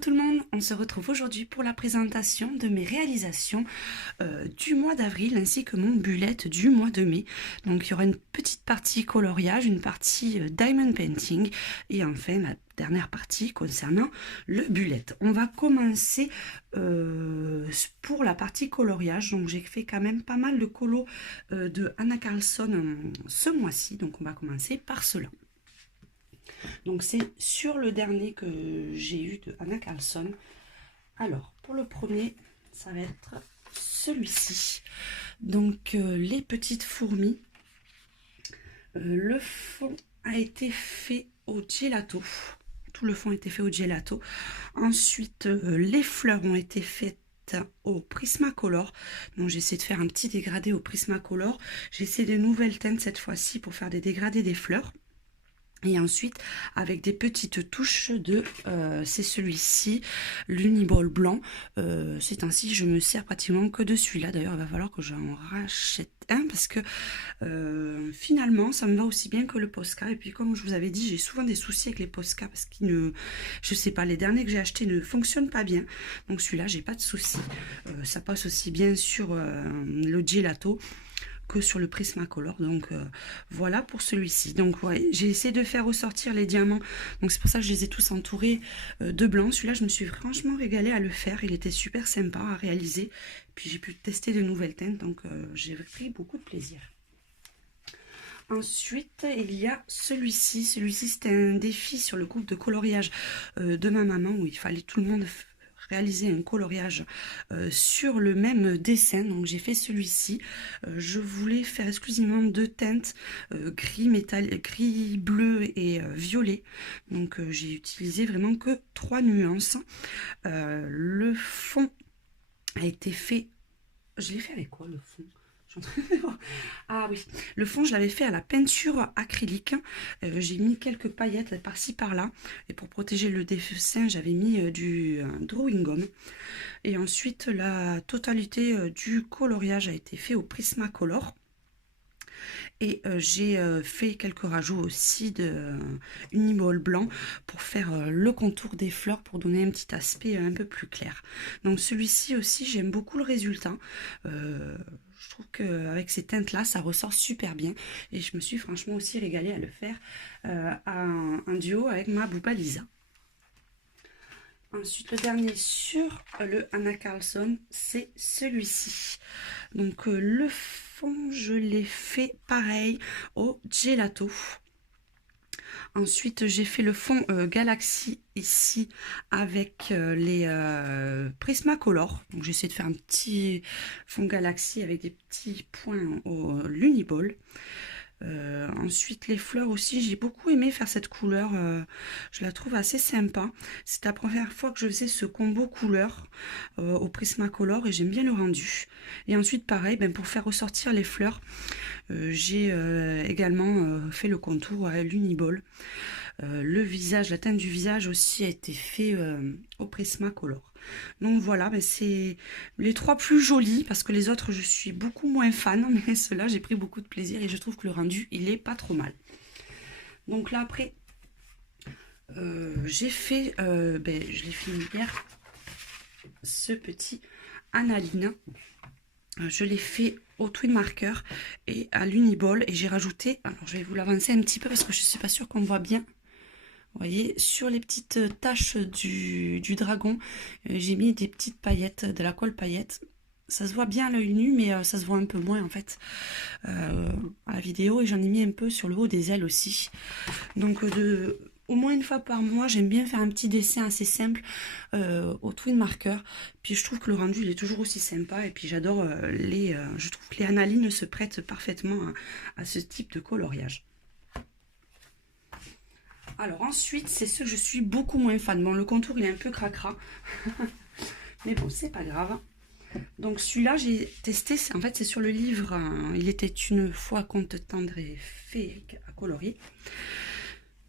tout le monde, on se retrouve aujourd'hui pour la présentation de mes réalisations du mois d'avril ainsi que mon bullet du mois de mai. Donc il y aura une petite partie coloriage, une partie diamond painting et enfin la dernière partie concernant le bullet. On va commencer pour la partie coloriage. Donc j'ai fait quand même pas mal de colos de Anna Carlson ce mois-ci, donc on va commencer par cela. Donc c'est sur le dernier que j'ai eu de Anna Carlson. Alors pour le premier, ça va être celui-ci. Donc les petites fourmis. Le fond a été fait au gelato. Tout le fond a été fait au gelato. Ensuite, les fleurs ont été faites au Prismacolor. Donc j'essaie de faire un petit dégradé au Prismacolor. J'essaie des nouvelles teintes cette fois-ci pour faire des dégradés des fleurs. Et ensuite, avec des petites touches de, c'est celui-ci, l'Uniball blanc. Ces temps-ci, je me sers pratiquement que de celui-là. D'ailleurs, il va falloir que j'en rachète un parce que finalement, ça me va aussi bien que le Posca. Et puis, comme je vous avais dit, j'ai souvent des soucis avec les Posca parce qu'ils ne, je sais pas, les derniers que j'ai achetés ne fonctionnent pas bien. Donc celui-là, j'ai pas de soucis. Ça passe aussi bien sur le gelato que sur le Prismacolor. Donc voilà pour celui-ci. Donc ouais, j'ai essayé de faire ressortir les diamants, donc c'est pour ça que je les ai tous entourés de blanc. Celui-là, je me suis franchement régalée à le faire, il était super sympa à réaliser, puis j'ai pu tester de nouvelles teintes, donc j'ai pris beaucoup de plaisir. Ensuite, il y a celui-ci. Celui-ci, c'était un défi sur le groupe de coloriage de ma maman, où il fallait tout le monde réaliser un coloriage sur le même dessin. Donc j'ai fait celui-ci. Je voulais faire exclusivement deux teintes, gris gris, bleu et violet. Donc j'ai utilisé vraiment que 3 nuances. Le fond a été fait. Je l'ai fait avec quoi le fond? Ah oui, le fond je l'avais fait à la peinture acrylique. J'ai mis quelques paillettes par-ci par-là, et pour protéger le dessin j'avais mis du drawing gum. Et ensuite la totalité du coloriage a été fait au Prismacolor. Et j'ai fait quelques rajouts aussi de Uniball blanc pour faire le contour des fleurs, pour donner un petit aspect un peu plus clair. Donc celui-ci aussi, j'aime beaucoup le résultat. Je trouve qu'avec ces teintes là, ça ressort super bien. Et je me suis franchement aussi régalée à le faire en duo avec ma Bouba Lisa. Ensuite, le dernier sur le Anna Carlson, c'est celui-ci. Donc le fond, je l'ai fait pareil au gelato. Ensuite, j'ai fait le fond Galaxy ici avec les Prismacolor. Donc j'essaie de faire un petit fond Galaxy avec des petits points au l'Uniball. Ensuite les fleurs aussi, j'ai beaucoup aimé faire cette couleur, je la trouve assez sympa. C'est la première fois que je faisais ce combo couleur au Prismacolor et j'aime bien le rendu. Et ensuite pareil, pour faire ressortir les fleurs, j'ai également fait le contour à l'Uniball. Le visage, la teinte du visage aussi a été fait au Prismacolor. Donc voilà, c'est les trois plus jolis, parce que les autres je suis beaucoup moins fan, mais ceux-là j'ai pris beaucoup de plaisir et je trouve que le rendu il est pas trop mal. Donc là après j'ai fait, je l'ai fini hier, ce petit analine. Je l'ai fait au twin marker et à l'Uniball, et j'ai rajouté, alors je vais vous l'avancer un petit peu parce que je suis pas sûre qu'on voit bien. Vous voyez, sur les petites taches du dragon, j'ai mis des petites paillettes, de la colle paillette. Ça se voit bien à l'œil nu, mais ça se voit un peu moins en fait à la vidéo. Et j'en ai mis un peu sur le haut des ailes aussi. Donc au moins une fois par mois, j'aime bien faire un petit dessin assez simple au twin marker. Puis je trouve que le rendu il est toujours aussi sympa. Et puis j'adore je trouve que les analines se prêtent parfaitement à ce type de coloriage. Alors ensuite, c'est ce que je suis beaucoup moins fan. Bon, le contour, il est un peu cracra. Mais bon, c'est pas grave. Donc celui-là, j'ai testé. En fait, c'est sur le livre Il était une fois conte tendre et fait à colorier.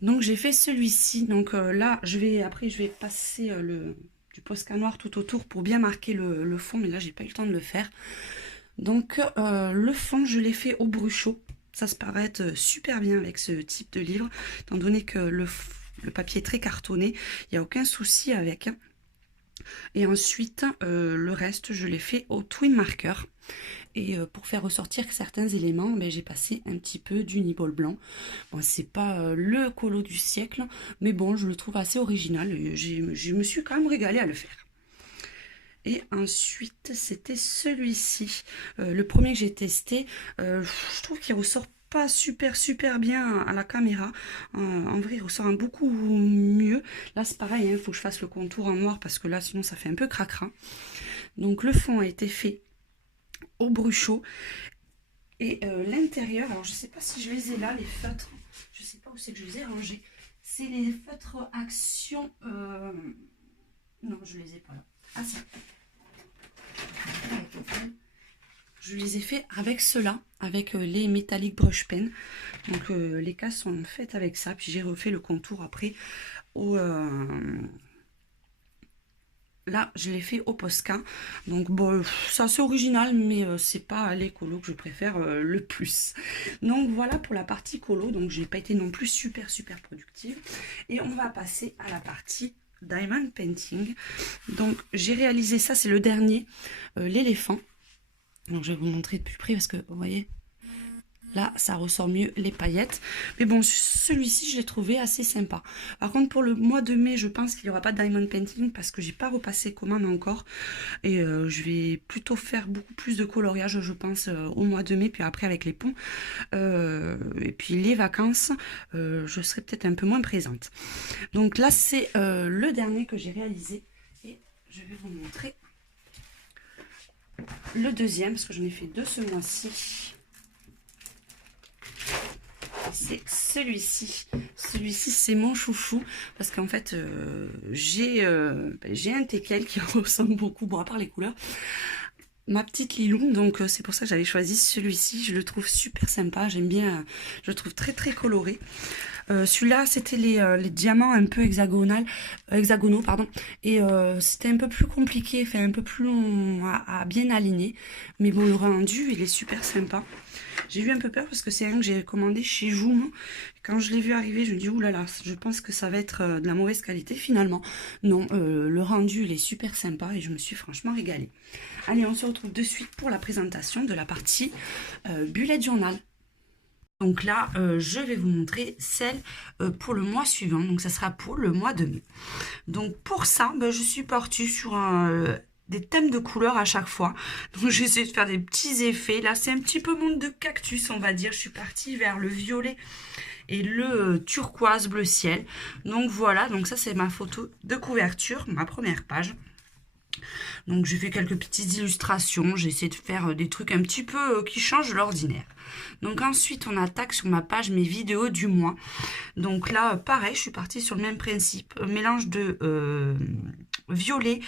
Donc j'ai fait celui-ci. Donc là, après, je vais passer du Posca noir tout autour pour bien marquer le fond. Mais là, j'ai pas eu le temps de le faire. Donc le fond, je l'ai fait au bruchot. Ça se paraît super bien avec ce type de livre, étant donné que le papier est très cartonné, il n'y a aucun souci avec. Et ensuite, le reste, je l'ai fait au twin marker. Et pour faire ressortir certains éléments, ben, j'ai passé un petit peu d'uniball blanc. Bon, c'est pas le colo du siècle, mais bon, je le trouve assez original. Et je me suis quand même régalée à le faire. Et ensuite, c'était celui-ci. Le premier que j'ai testé, je trouve qu'il ressort pas super bien à la caméra. En vrai, il ressort beaucoup mieux. Là, c'est pareil, il faut que je fasse le contour en noir parce que là, sinon, ça fait un peu cracra. Donc, le fond a été fait au bruchot. Et l'intérieur, alors je sais pas si je les ai là, les feutres. Je sais pas où c'est que je les ai rangés. C'est les feutres Action... Non, je les ai pas là. Ah, si. Je les ai fait avec cela, avec les Metallic Brush Pen. Donc les cases sont faites avec ça. Puis j'ai refait le contour après au... Là, je l'ai fait au Posca. Donc, bon, c'est assez original, mais c'est pas les colos que je préfère le plus. Donc, voilà pour la partie colo. Donc, j'ai pas été non plus super productive. Et on va passer à la partie Diamond Painting. Donc, j'ai réalisé ça, c'est le dernier, l'éléphant. Donc, je vais vous montrer de plus près parce que, vous voyez... Là, ça ressort mieux les paillettes. Mais bon, celui-ci, je l'ai trouvé assez sympa. Par contre, pour le mois de mai, je pense qu'il n'y aura pas de Diamond Painting parce que j'ai pas repassé commande encore. Et je vais plutôt faire beaucoup plus de coloriage, je pense, au mois de mai. Puis après, avec les ponts. Et puis les vacances, je serai peut-être un peu moins présente. Donc là, c'est le dernier que j'ai réalisé. Et je vais vous montrer le deuxième, parce que j'en ai fait deux ce mois-ci. C'est celui-ci. Celui-ci, c'est mon chouchou. Parce qu'en fait, j'ai un teckel qui ressemble beaucoup, bon, à part les couleurs. Ma petite Lilou, donc c'est pour ça que j'avais choisi celui-ci. Je le trouve super sympa. J'aime bien, je le trouve très coloré. Celui-là, c'était les diamants un peu hexagonaux, pardon. Et c'était un peu plus compliqué, fait un peu plus long à bien aligner. Mais bon, le rendu, il est super sympa. J'ai eu un peu peur parce que c'est un que j'ai commandé chez Joom. Quand je l'ai vu arriver, je me dis oulala, je pense que ça va être de la mauvaise qualité. Finalement, non, le rendu il est super sympa et je me suis franchement régalée. Allez, on se retrouve de suite pour la présentation de la partie bullet journal. Donc là, je vais vous montrer celle pour le mois suivant. Donc ça sera pour le mois de mai. Donc pour ça, je suis partie sur des thèmes de couleurs à chaque fois. Donc j'ai essayé de faire des petits effets. Là, c'est un petit peu monde de cactus, on va dire. Je suis partie vers le violet et le turquoise bleu ciel. Donc voilà, donc ça c'est ma photo de couverture, ma première page. Donc j'ai fait quelques petites illustrations, j'ai essayé de faire des trucs un petit peu qui changent l'ordinaire. Donc ensuite on attaque sur ma page mes vidéos du mois. Donc là pareil, je suis partie sur le même principe, mélange de violet,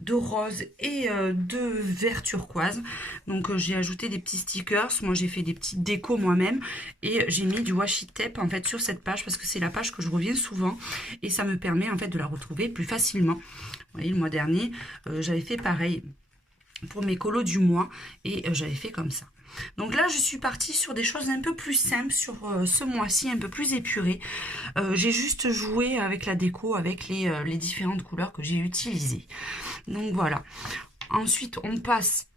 de rose et de vert turquoise. Donc j'ai ajouté des petits stickers, moi j'ai fait des petites décos moi-même et j'ai mis du washi tape en fait sur cette page parce que c'est la page que je reviens souvent et ça me permet en fait de la retrouver plus facilement. Vous voyez, le mois dernier j'avais fait pareil pour mes colos du mois et j'avais fait comme ça. Donc là, je suis partie sur des choses un peu plus simples sur ce mois-ci, un peu plus épurées. J'ai juste joué avec la déco, avec les différentes couleurs que j'ai utilisées. Donc voilà. Ensuite, on passe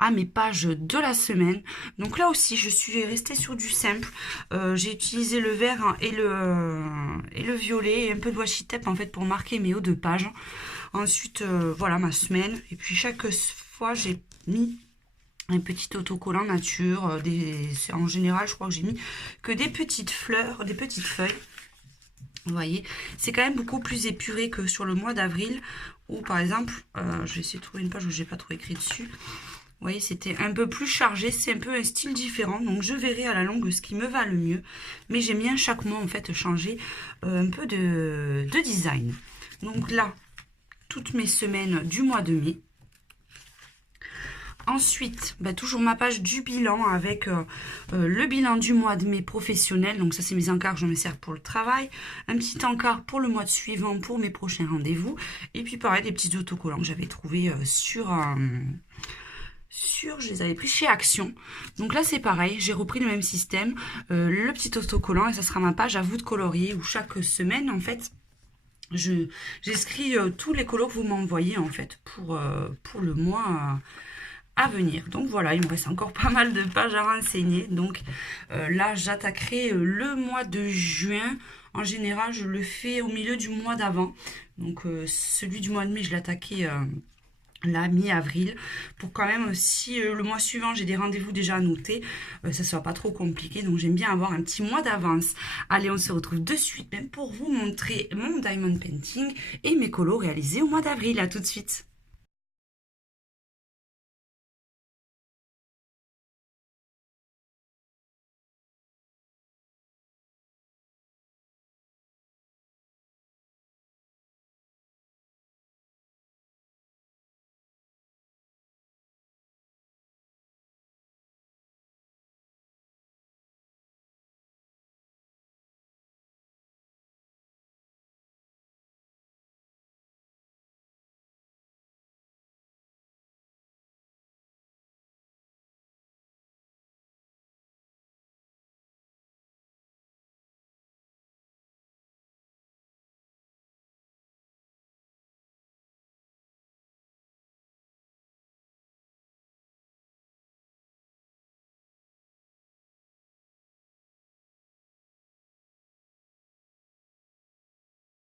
à mes pages de la semaine. Donc là aussi, je suis restée sur du simple. J'ai utilisé le vert et le violet et un peu de washi tape en fait pour marquer mes hauts de page. Ensuite, voilà ma semaine. Et puis chaque fois, j'ai mis un petit autocollant nature. En général, je crois que j'ai mis que des petites fleurs, des petites feuilles. Vous voyez, c'est quand même beaucoup plus épuré que sur le mois d'avril. Où par exemple, je vais essayer de trouver une page où j'ai pas trop écrit dessus. Vous voyez, c'était un peu plus chargé, c'est un peu un style différent. Donc je verrai à la longue ce qui me va le mieux. Mais j'aime bien chaque mois en fait changer un peu de design. Donc là, toutes mes semaines du mois de mai. Ensuite, toujours ma page du bilan avec le bilan du mois de mai professionnel. Donc ça, c'est mes encarts que je me sers pour le travail. Un petit encart pour le mois suivant pour mes prochains rendez-vous. Et puis pareil, des petits autocollants que j'avais trouvés je les avais pris chez Action. Donc là, c'est pareil, j'ai repris le même système. Le petit autocollant et ça sera ma page à vous de colorier où chaque semaine, en fait, J'écris tous les colos que vous m'envoyez en fait pour le mois à venir. Donc voilà, il me reste encore pas mal de pages à renseigner. Donc là, j'attaquerai le mois de juin. En général, je le fais au milieu du mois d'avant. Donc celui du mois de mai, je l'attaquais là, mi-avril, pour quand même, si le mois suivant j'ai des rendez-vous déjà annotés, ça soit pas trop compliqué. Donc j'aime bien avoir un petit mois d'avance. Allez, on se retrouve de suite même pour vous montrer mon diamond painting et mes colos réalisés au mois d'avril. À tout de suite.